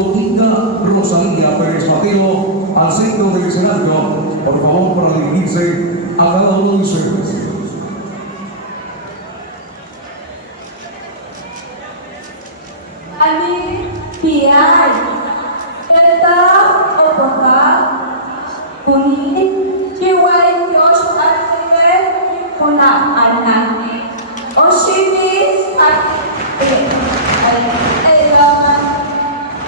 Dominga Rosalía Pérez Mateo al centro del escenario, por favor, para dirigirse a cada uno de ustedes. Kami biar kita apakah kuning jiwa Dios ate kuna anak Oshimi ate elaman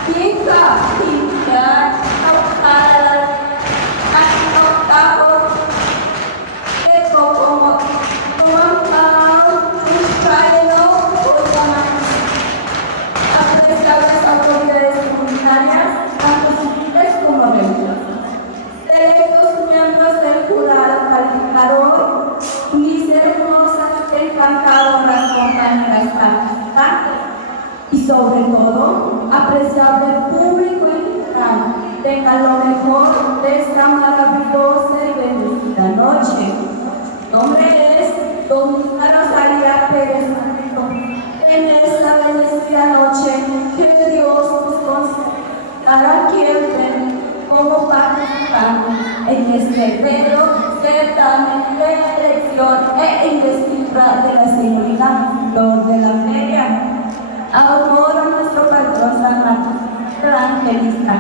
kita tidak tahu atau tahu como las autoridades comunitarias, tanto civiles como religiosas. Selectos miembros del jurado calificador, mis hermosas, encantadoras compañeras participantes y sobre todo, apreciable público invitado, tengan lo mejor de esta maravillosa y bendecida noche. Mi nombre es Dominga Rosalía Pérez Mateo. En esta bendecida noche que Dios nos concede cada quien como participante en este bello certamen de elección e investidura de la señorita Flor de la Feria. A honor a nuestro patrón San Marcos, evangelista,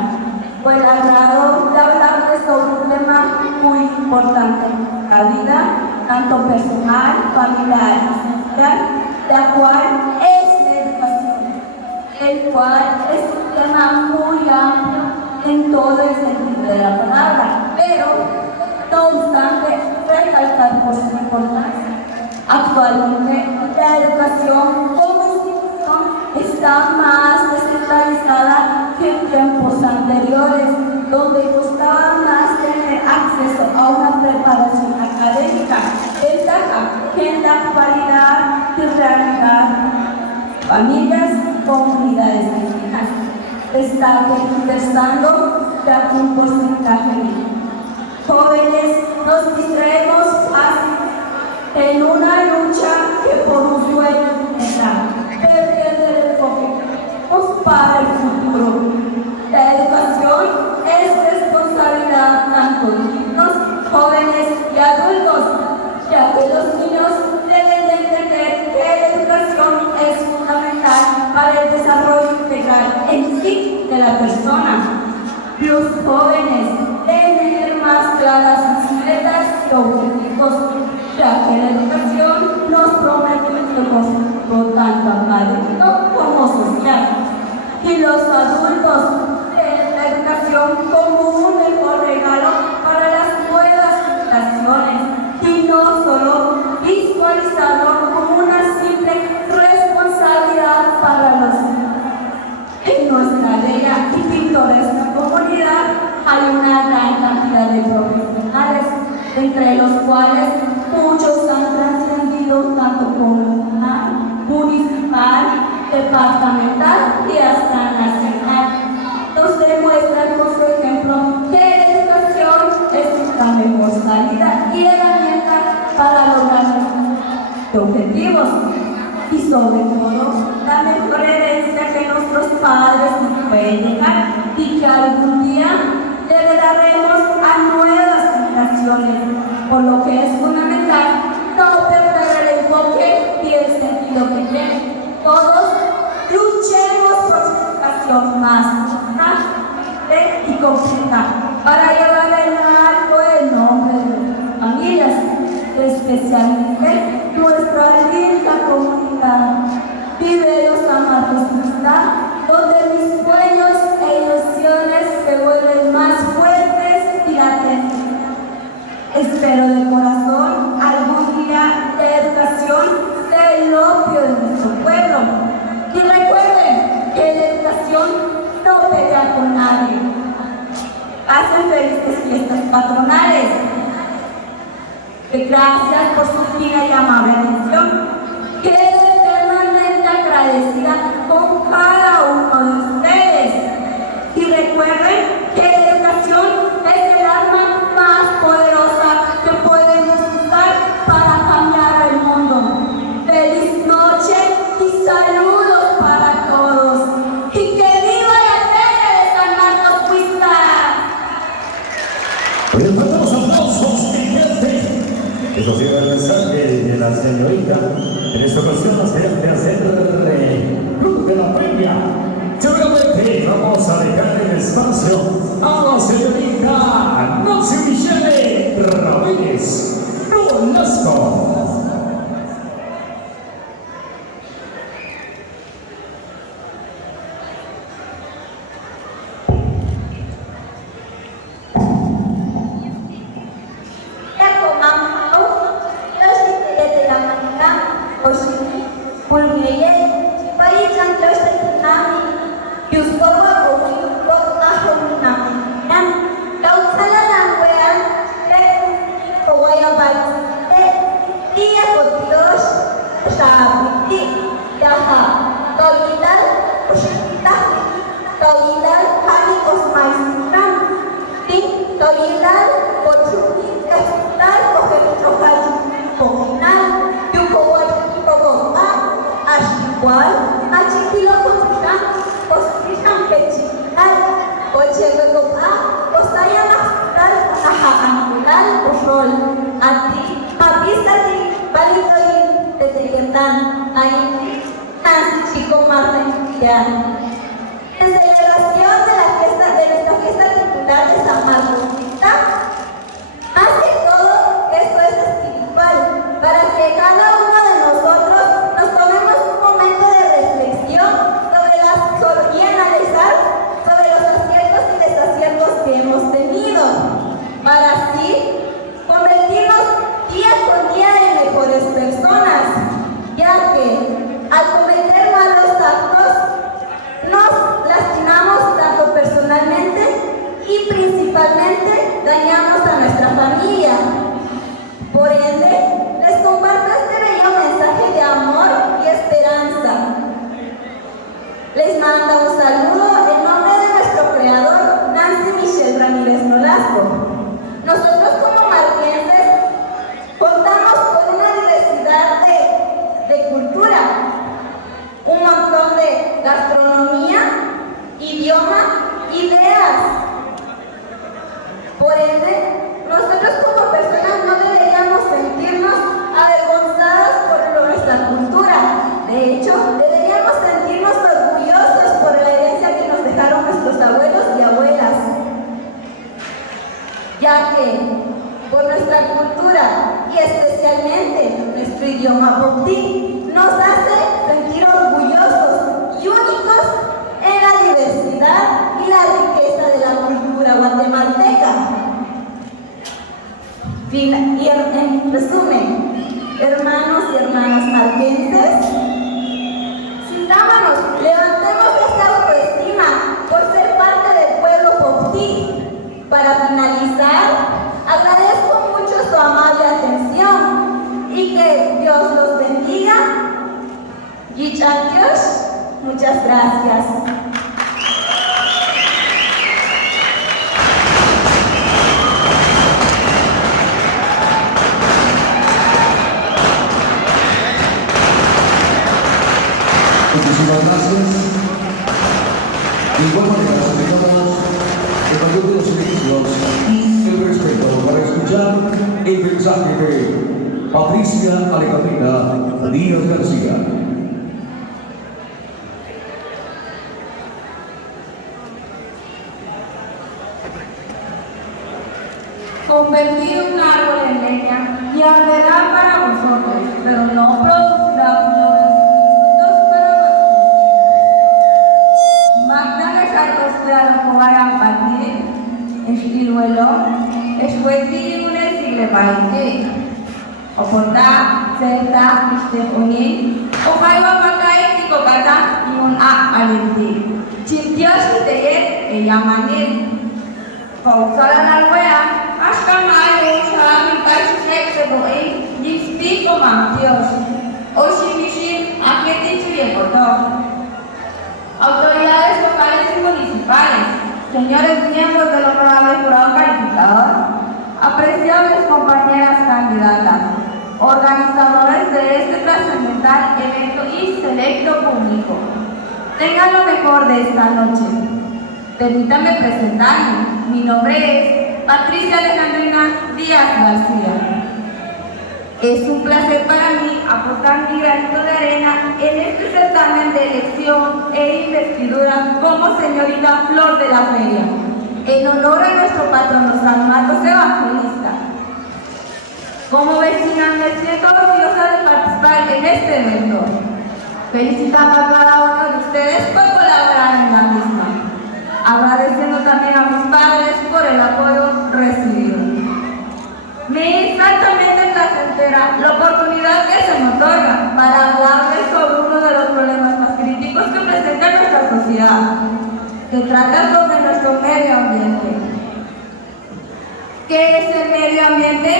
fue el agrado de hablarles sobre un tema muy importante en la vida, tanto personal, familiar y social, la cual es la educación, el cual es un tema muy amplio en todo el sentido de la palabra, pero no obstante recalcar por su importancia. Actualmente la educación como institución está más descentralizada que en tiempos anteriores, donde costaba más tener acceso a una preparación académica, ventaja que en la actualidad de realidad familias y comunidades vecinas están ingresando ya un porcentaje mínimo. Jóvenes nos distraemos fácil en una lucha que por un sueño está perdiendo el enfoque para el futuro. La educación es responsabilidad tanto de niños, jóvenes y adultos, ya que los niños deben de entender que la educación es fundamental para el desarrollo integral en sí de la persona. Los jóvenes deben tener más claras sus metas y objetivos, ya que la educación nos promete un propósito tanto académico como social. Y los adultos ven la educación como un mejor regalo para las nuevas generaciones y no solo visualizarlo como una simple responsabilidad para los niños. En nuestra bella y pintoresca comunidad hay una gran cantidad de profesionales, entre los cuales muchos han trascendido tanto comunal, municipal, departamental y hasta nacional. Nos demuestran con su ejemplo que la educación es nuestra mejor salida y herramienta para lograr nuestros objetivos y sobre todo la mejor herencia que nuestros padres nos pueden dejar y que algún día heredaremos a nuevas generaciones, por lo que es fundamental no perder el enfoque y el sentido que tiene. Todos luchemos por su educación más constante y completa para llevar en alto el nombre de nuestras familias, especialmente nuestra linda comunidad. Vive los San Marcos, donde mis sueños e ilusiones se vuelven más fuertes y latentes. Espero de corazón algún día la educación sea el opio de nuestro pueblo. Y recuerden que la educación no pelea con nadie. Hacen felices fiestas patronales. Gracias por su fina y amable atención. Quedo eternamente agradecida con cada uno de ustedes. Y recuerden que la educación es el arma más poderosa que podemos usar para cambiar el mundo. Feliz noche y saludos para todos. ¡Y que viva la Feria! Eso ha sido el mensaje de la señorita. En esta ocasión nos debe hacer fruto de la premia. Seguramente vamos a dejar el espacio a la señorita Nancy Michelle Ramírez Nolasco. En celebración de nuestra fiesta titular de San Marcos, más que todo, esto es espiritual, para que cada uno de nosotros nos tomemos un momento de reflexión y analizar sobre los aciertos y desaciertos que hemos tenido, para así convertirnos día con día en mejores personas, ya que al cometer malos actos nos lastimamos tanto personalmente y principalmente dañamos a nuestra familia. Por ende, les comparto este bello mensaje de amor y esperanza. Les manda un saludo en nombre de nuestro creador, Nancy Michelle Ramírez Nolasco. Nosotros como marquenses contamos con una diversidad de cultura, un montón de gastronomía, idioma, ideas. Por ende, nosotros como personas no deberíamos sentirnos avergonzados por nuestra cultura. De hecho, deberíamos sentirnos orgullosos por la herencia que nos dejaron nuestros abuelos y abuelas, ya que por nuestra cultura y especialmente nuestro idioma Boptí nos hace sentir orgullosos y únicos en la diversidad y la riqueza de la cultura guatemalteca. Y en resumen, hermanos y hermanas marquenses, sintámonos, levantemos esta autoestima por ser parte del pueblo Boptí. Para finalizar, agradezco mucho su amable atención y que Dios los bendiga. Dios, muchas gracias. Muchísimas gracias. De igual manera, solicitamos el mayor de los silencios y el respeto para escuchar el mensaje de Patricia Alejandrina Díaz García. Convertid un árbol en leña y arderá para vosotros, pero no producirá flores para vosotros. Magdalena Cartosfera no vayan a partir, estiluelo, escueti un esigle paite, o porta, certa, istefoni, o caiba macay, tico cata, y un a alenti. Chintios y te yamanil. Pausalan alwea. Hasta mayo, sabi kasi sa buhay, dispi ko mang Diyos. O sinisip, akitin siya ko to. Autoridades locales y municipales, señores miembros del honorable jurado calificador, apreciables compañeras candidatas, organizadores de este trascendental evento y selecto público, tengan lo mejor de esta noche. Permítanme presentarme. Mi nombre es Patricia Alejandrina Díaz García. Es un placer para mí aportar mi granito de arena en este certamen de elección e investidura como señorita Flor de la Feria, en honor a nuestro patrono San Marcos Evangelista. Como vecina me siento orgullosa de participar en este evento. Felicitando a cada uno de ustedes por colaborar en la misma. Agradeciendo también a mis padres por el apoyo recibido. Me es altamente placentera la oportunidad que se me otorga para hablarles sobre uno de los problemas más críticos que presenta nuestra sociedad, que trata sobre nuestro medio ambiente. ¿Qué es el medio ambiente?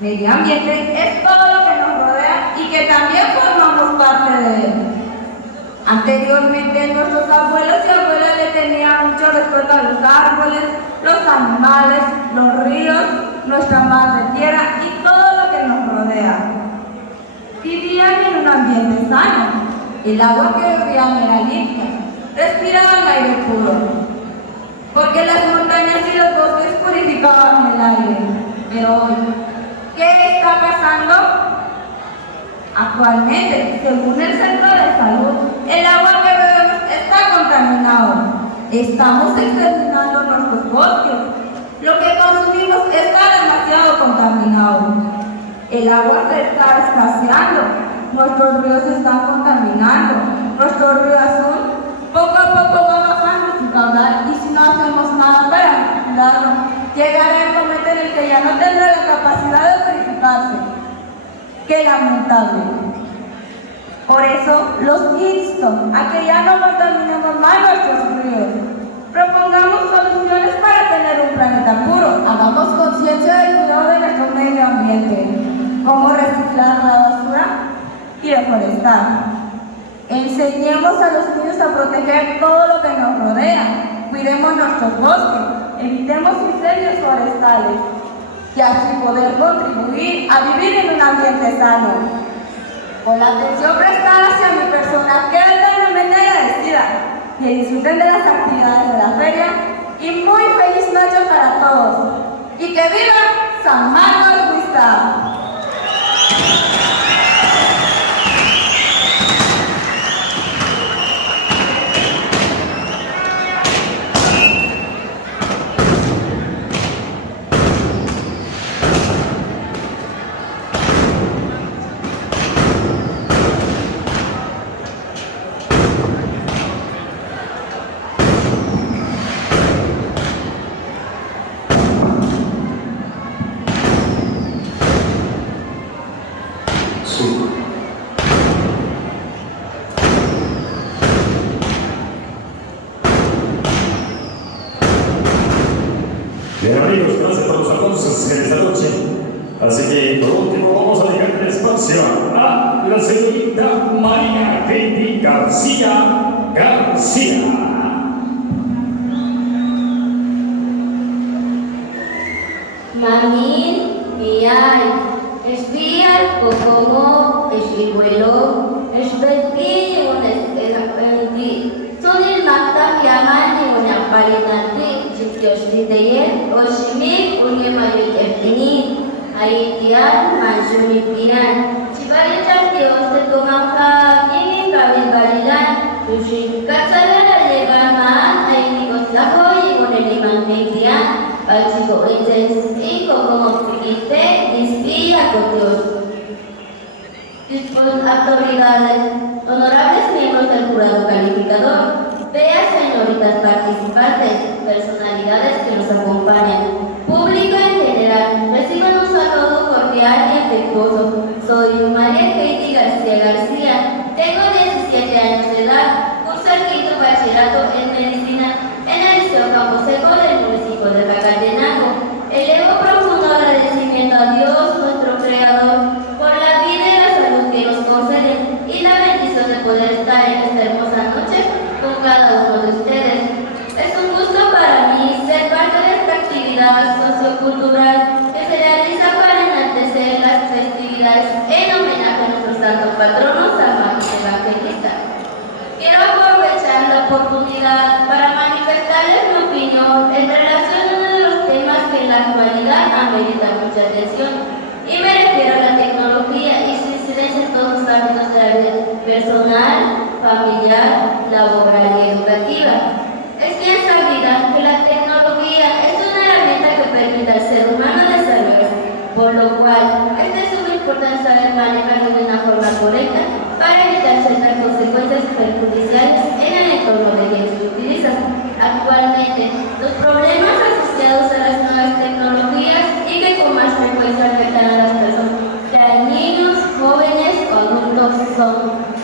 Medio ambiente es todo lo que nos rodea y que también formamos parte de él. Anteriormente nuestros abuelos y abuelas le tenían mucho respeto a los árboles, los animales, los ríos, nuestra madre tierra y todo lo que nos rodea. Vivían en un ambiente sano. El agua que bebían era limpia. Respiraban aire puro. Porque las montañas y los bosques purificaban el aire. Pero hoy, ¿qué está pasando? Actualmente, según el Centro de Salud, el agua que bebemos está contaminado. Estamos exterminando nuestros bosques. Lo que consumimos está demasiado contaminado. El agua se está escaseando. Nuestros ríos se están contaminando. Nuestro río azul poco a poco va bajando su caudal y si no hacemos nada para cuidarlo, llegará el momento en el que ya no tendrá la capacidad de purificarse. ¡Qué lamentable! Por eso los insto a que ya no contaminemos más nuestros ríos. Propongamos soluciones para tener un planeta puro. Hagamos conciencia del cuidado de nuestro medio ambiente, como reciclar la basura y reforestar. Enseñemos a los niños a proteger todo lo que nos rodea. Cuidemos nuestros bosques, evitemos incendios forestales y así poder contribuir a vivir en un ambiente sano. Con la atención prestada hacia mi persona, quedo eternamente agradecida. Que disfruten de las actividades de la feria y muy feliz noche para todos. ¡Y que viva San Marcos Huizta! Bien amigos, gracias por los aplausos en esta noche. Así que por último vamos a dejar el espacio a la señorita María Katy García García. Mamin, Miay, Espial, Kokomo, Eshibuelo, Esbetpi, Unespendi, Sonil Maktam Yamani, Unapalinati, Chipyoshideye, Oshimi, Unyamayu Eftini, Haitian, Manshumi Pinan, Chibaritan, Dios, Tomaka, Yimi, Kabil Balilan, Yushi, Katsala, Lebaman, Aini Koslako, Uneliman Median, Alchico Intes, y como Piquite, Dispía Cotios. Autoridades, honorables miembros del jurado calificador, veas señoritas participantes, personalidades que nos acompañan, público en general, reciban un saludo cordial y afectuoso. Soy María Katy García García, tengo 17 años de edad, curso el quinto bachillerato en medicina en el Liceo Campo Seco del municipio de Zacatenango. Elevo profundo agradecimiento a Dios, nuestro Creador, por la vida y la salud que nos concede y la bendición de poder estar en esta hermosa noche con cada uno de ustedes. Es un gusto para mí ser parte de esta actividad sociocultural que se realiza para enaltecer las festividades en homenaje a nuestro santo patrono San Marcos Evangelista. Quiero aprovechar la oportunidad para manifestarles mi opinión en relación a uno de los temas que en la actualidad amerita mucha atención, y Y me refiero a la tecnología y su incidencia en todos los ámbitos de la vida personal, familiar, laboral y educativa. Es bien sabida que la tecnología es una herramienta que permite al ser humano desarrollarse, por lo cual es de suma importancia saber manejarlo de una forma correcta para evitar ciertas consecuencias perjudiciales en el entorno de quienes lo utilizan. Actualmente, los problemas asociados a las nuevas tecnologías y que con más frecuencia afectan a las personas, sean niños, jóvenes o adultos, son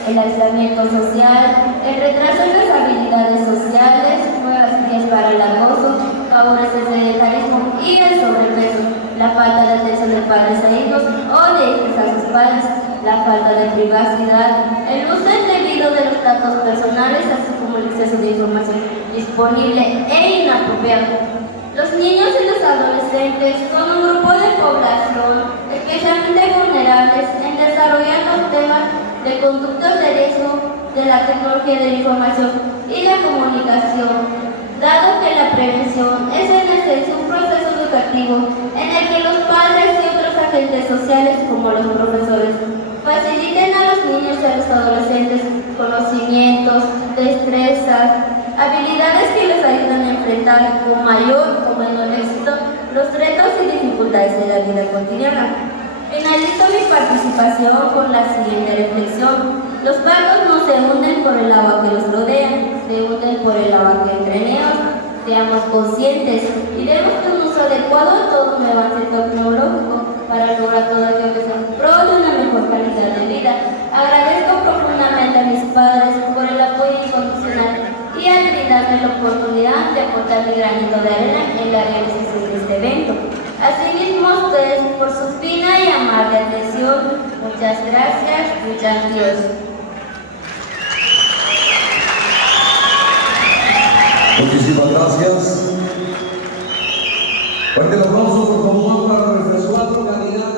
el aislamiento social, el retraso en las habilidades sociales, nuevas vías para el acoso, favorece el sedentarismo y el sobrepeso, la falta de atención de padres e hijos o de hijos a sus padres, la falta de privacidad, el uso indebido de los datos personales, así como el exceso de información disponible e inapropiada. Los niños y los adolescentes son un grupo de población especialmente vulnerables en desarrollar los temas de conductas de riesgo de la tecnología de la información y la comunicación, dado que la prevención es en esencia un proceso educativo en el que los padres y otros agentes sociales como los profesores faciliten a los niños y a los adolescentes conocimientos, destrezas, habilidades que les ayudan a enfrentar con mayor o menor éxito los retos y dificultades de la vida cotidiana. Finalizo mi participación con la siguiente reflexión. Los barcos no se hunden por el agua que los rodea, se hunden por el agua que entre ellos. Seamos conscientes y demos un uso adecuado a todo nuevo avance tecnológico para lograr todo aquello que se pro de una mejor calidad de vida. Agradezco profundamente a mis padres por el apoyo incondicional y al brindarme la oportunidad de aportar mi granito de arena en la realización de este evento. Asimismo, a ustedes por su fina y amable atención. Muchas gracias, muchas Dios. Muchísimas gracias. Fuerte el aplauso, por favor, para nuestros 4 candidatos.